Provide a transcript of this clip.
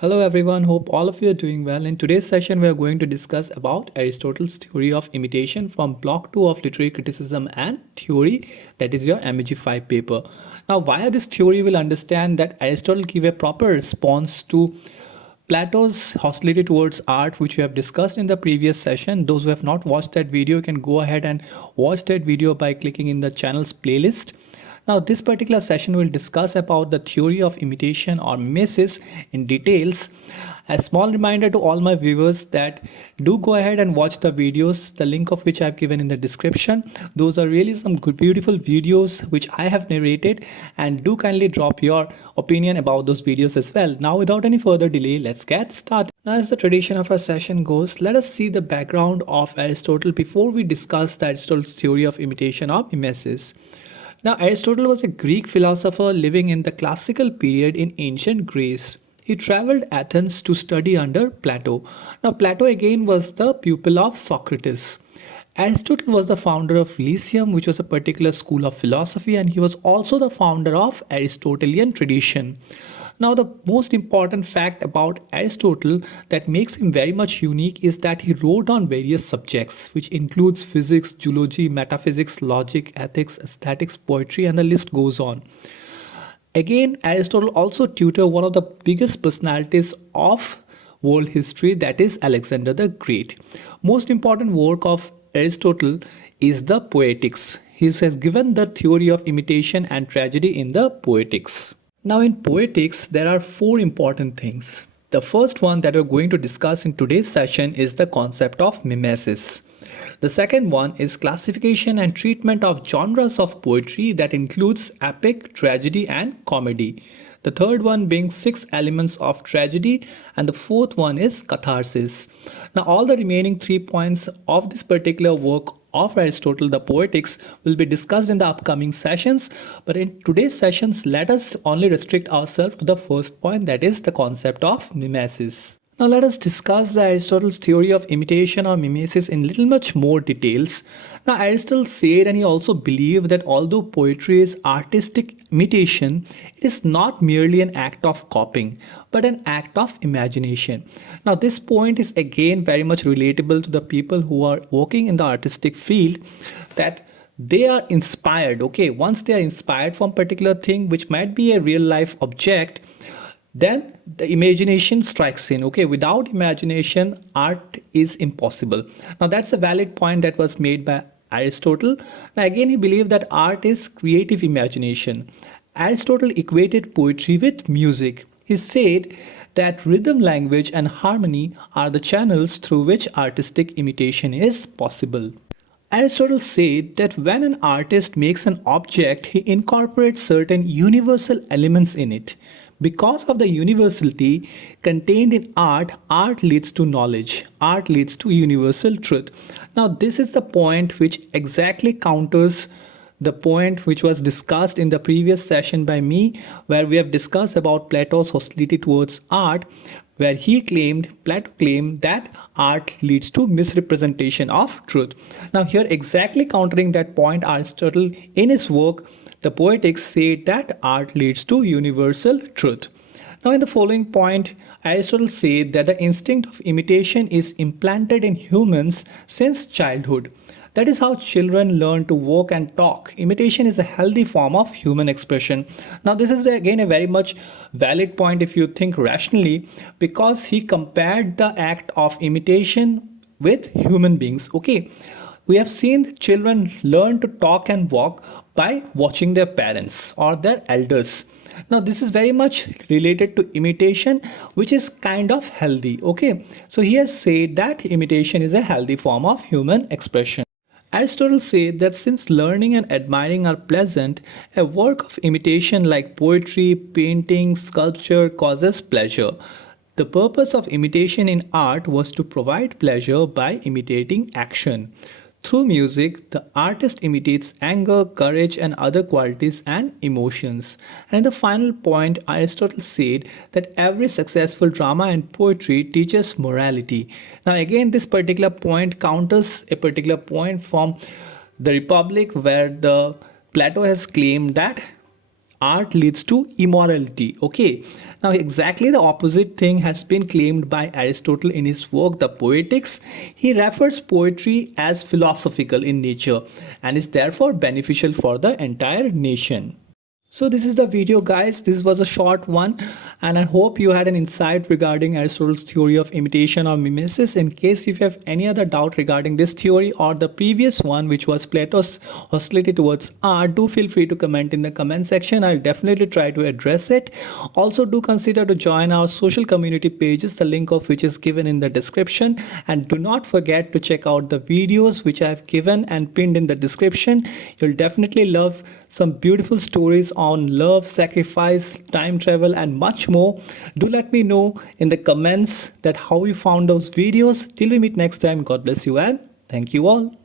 Hello everyone, hope all of you are doing well. In today's session, we are going to discuss about Aristotle's theory of imitation from Block 2 of Literary Criticism and Theory, that is your MEG5 paper. Now, via this theory, we'll understand that Aristotle gave a proper response to Plato's hostility towards art, which we have discussed in the previous session. Those who have not watched that video can go ahead and watch that video by clicking in the channel's playlist. Now, this particular session will discuss about the theory of imitation or mimesis in details. A small reminder to all my viewers that do go ahead and watch the videos, the link of which I've given in the description. Those are really some good, beautiful videos which I have narrated, and do kindly drop your opinion about those videos as well. Now, without any further delay, let's get started. Now, as the tradition of our session goes, let us see the background of Aristotle before we discuss the Aristotle's theory of imitation or mimesis. Now, Aristotle was a Greek philosopher living in the classical period in ancient Greece. He traveled Athens to study under Plato. Now, Plato again was the pupil of Socrates. Aristotle was the founder of Lyceum, which was a particular school of philosophy, and he was also the founder of Aristotelian tradition. Now, the most important fact about Aristotle that makes him very much unique is that he wrote on various subjects, which includes physics, zoology, metaphysics, logic, ethics, aesthetics, poetry, and the list goes on. Again, Aristotle also tutored one of the biggest personalities of world history, that is Alexander the Great. Most important work of Aristotle is the Poetics. He has given the theory of imitation and tragedy in the Poetics. Now, in Poetics, there are four important things. The first one that we're going to discuss in today's session is the concept of mimesis. The second one is classification and treatment of genres of poetry that includes epic, tragedy, and comedy. The third one being 6 elements of tragedy, and the fourth one is catharsis. Now, all the remaining 3 points of this particular work of Aristotle, the Poetics, will be discussed in the upcoming sessions. But in today's sessions, let us only restrict ourselves to the first point, that is the concept of mimesis. Now let us discuss the Aristotle's theory of imitation or mimesis in little much more details. Now Aristotle said, and he also believed, that although poetry is artistic imitation, it is not merely an act of copying, but an act of imagination. Now this point is again very much relatable to the people who are working in the artistic field, that they are inspired, okay? Once they are inspired from particular thing, which might be a real life object, then the imagination strikes in, okay? Without imagination, art is impossible. Now that's a valid point that was made by Aristotle. Now again, he believed that art is creative imagination. Aristotle equated poetry with music. He said that rhythm, language, and harmony are the channels through which artistic imitation is possible. Aristotle said that when an artist makes an object, he incorporates certain universal elements in it. Because of the universality contained in art, art leads to knowledge. Art leads to universal truth. Now, this is the point which exactly counters the point which was discussed in the previous session by me, where we have discussed about Plato's hostility towards art, where Plato claimed that art leads to misrepresentation of truth. Now here, exactly countering that point, Aristotle in his work The Poetics said that art leads to universal truth. Now in the following point, Aristotle said that the instinct of imitation is implanted in humans since childhood. That is how children learn to walk and talk. Imitation is a healthy form of human expression. Now, this is again a very much valid point if you think rationally, because he compared the act of imitation with human beings. Okay, we have seen that children learn to talk and walk by watching their parents or their elders. Now, this is very much related to imitation, which is kind of healthy. Okay, so he has said that imitation is a healthy form of human expression. Aristotle said that since learning and admiring are pleasant, a work of imitation like poetry, painting, sculpture causes pleasure. The purpose of imitation in art was to provide pleasure by imitating action. Through music, the artist imitates anger, courage, and other qualities and emotions. And the final point, Aristotle said that every successful drama and poetry teaches morality. Now, again, this particular point counters a particular point from the Republic, where the Plato has claimed that art leads to immorality. Okay, now exactly the opposite thing has been claimed by Aristotle in his work The Poetics. He refers poetry as philosophical in nature and is therefore beneficial for the entire nation. So this is the video, guys. This was a short one, and I hope you had an insight regarding Aristotle's theory of imitation or mimesis. In case if you have any other doubt regarding this theory or the previous one, which was Plato's hostility towards art, do feel free to comment in the comment section. I'll definitely try to address it. Also, do consider to join our social community pages, the link of which is given in the description, and do not forget to check out the videos which I have given and pinned in the description. You'll definitely love some beautiful stories on love, sacrifice, time travel, and much more. Do let me know in the comments that how you found those videos. Till we meet next time, God bless you and thank you all.